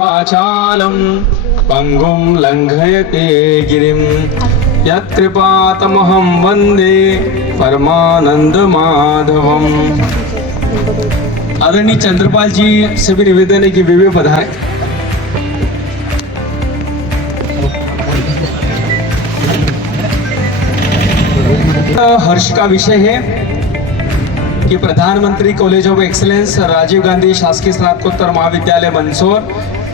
वाचालं पंगुं लंघयते गिरिं यत्कृपातमहं वन्दे परमानंद माधवम। आदरणीय चंद्रपाल जी से भी निवेदन है कि वे पधारें। हर्ष का विषय है कि प्रधानमंत्री college of excellence Rajiv Gandhi शासकीय स्नातकोत्तर महाविद्यालय मंदसौर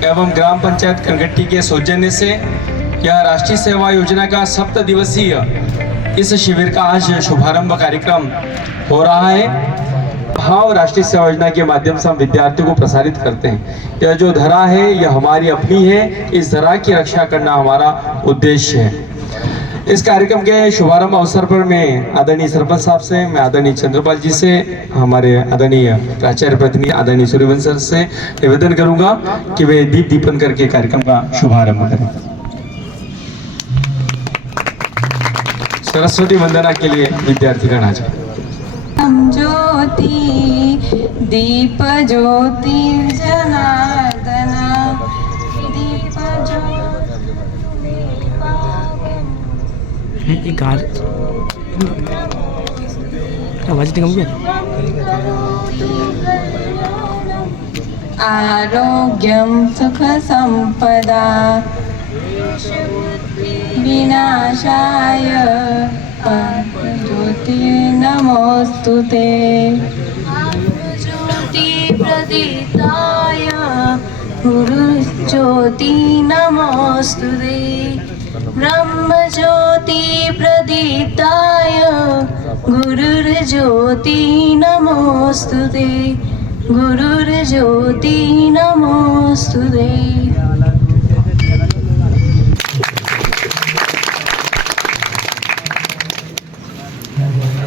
एवं ग्राम पंचायत कनगट्टी के सौजन्य से यह राष्ट्रीय सेवा योजना का 7 दिवसीय इस शिविर का आज शुभारंभ कार्यक्रम हो रहा है। भाव राष्ट्रीय सेवा योजना के माध्यम से हम विद्यार्थियों को प्रसारित करते हैं। यह जो धरा है यह हमारी अपनी है, इस धरा की रक्षा करना हमारा उद्देश्य है। इस कार्यक्रम के शुभारंभ अवसर पर मैं आदरणीय सरपंच साहब से, मैं आदरणीय चंद्रपाल जी से, हमारे आदरणीय प्राचार्य प्रतिनिधि आदरणीय सूर्यवंश सर से निवेदन करूंगा कि वे दीप दीपन करके कार्यक्रम का शुभारंभ करें। सरस्वती वंदना के लिए विद्यार्थी गण आ जाए। ज्योति दीप ज्योति जनार्दना दीप आवाज कम है। आरोग्यम सुख संपदा विनाशाय ज्योति नमोस्तुते ज्योति प्रदीप्ताय गुरु ज्योति नमोस्तुते ब्रह्म ज्योति प्रदीप्ताय गुरुर्ज्योति नमोस्तुते गुरुर्ज्योति नमोस्तुते।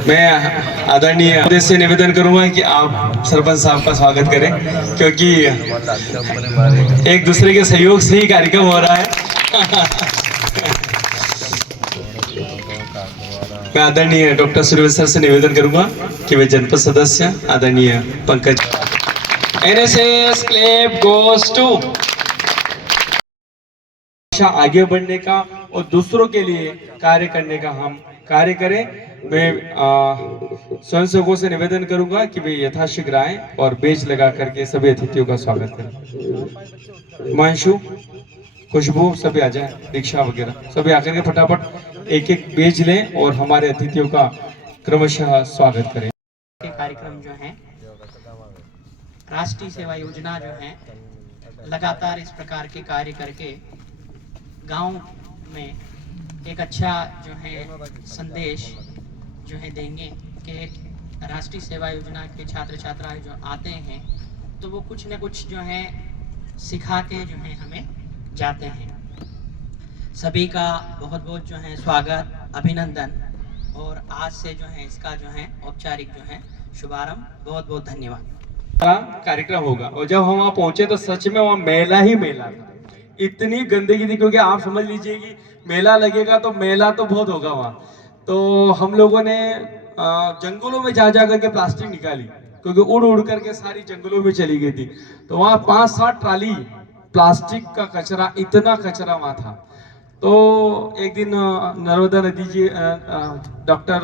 मैं आदरणीय से निवेदन करूंगा कि आप सरपंच साहब का स्वागत करें, क्योंकि एक दूसरे के सहयोग से ही कार्यक्रम हो रहा है। मैं आदरणीय डॉक्टर सूर्यवंश सर से निवेदन करूंगा कि वे जनपद सदस्य आदरणीय Pankaj NSS club goes to आगे बढ़ने का और दूसरों के लिए कार्य करने का हम कार्य करें। मैं स्वयंसेवकों से निवेदन करूंगा कि वे यथाशीघ्र आए और बेच लगा करके सभी अतिथियों का स्वागत करें। हिमांशु, खुशबू सभी आ जाए, दीक्षा वगैरह सभी आकर के फटाफट एक एक बेच लें और हमारे अतिथियों का क्रमशः स्वागत करें। कार्यक्रम जो है राष्ट्रीय सेवा योजना जो है लगातार इस प्रकार के कार्य करके गांव में एक अच्छा जो है संदेश जो है देंगे कि राष्ट्रीय सेवा योजना के छात्र छात्राएं जो आते हैं तो वो कुछ न कुछ जो है सिखा के जो है हमें जाते हैं। सभी का बहुत बहुत जो है स्वागत, अभिनंदन और आज से जो है इसका जो है औपचारिक जो है शुभारंभ। बहुत बहुत धन्यवाद। कार्यक्रम होगा और जब हम वहाँ पहुंचे तो सच में वहाँ मेला ही मेला था। इतनी गंदगी थी, क्योंकि आप समझ लीजिए कि मेला लगेगा तो मेला तो बहुत होगा वहाँ। तो हम लोगों ने जंगलों में जा करके प्लास्टिक निकाली, क्योंकि उड़ उड़ करके सारी जंगलों में चली गई थी। तो वहाँ 5-7 ट्राली प्लास्टिक का कचरा, इतना कचरा वहाँ था। तो एक दिन नर्मदा नदी जी डॉक्टर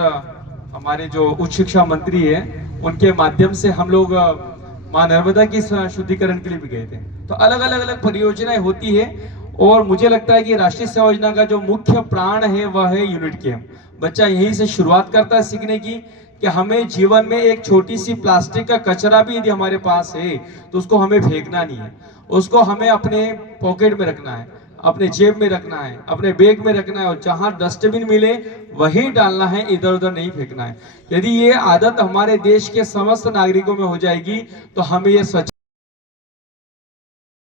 हमारे जो उच्च शिक्षा मंत्री है उनके माध्यम से हम लोग माँ नर्मदा की शुद्धिकरण के लिए भी गए थे। तो अलग अलग परियोजनाएं होती है और मुझे लगता है कि राष्ट्रीय सेवा योजना का जो मुख्य प्राण है वह है यूनिट केम। बच्चा यहीं से शुरुआत करता है सीखने की कि हमें जीवन में एक छोटी सी प्लास्टिक का कचरा भी यदि हमारे पास है तो उसको हमें फेंकना नहीं है, उसको हमें अपने पॉकेट में रखना है, अपने जेब में रखना है, अपने बैग में रखना है और जहां डस्टबिन मिले वहीं डालना है, इधर उधर नहीं फेंकना है। यदि ये आदत हमारे देश के समस्त नागरिकों में हो जाएगी तो हमें ये स्वच्छ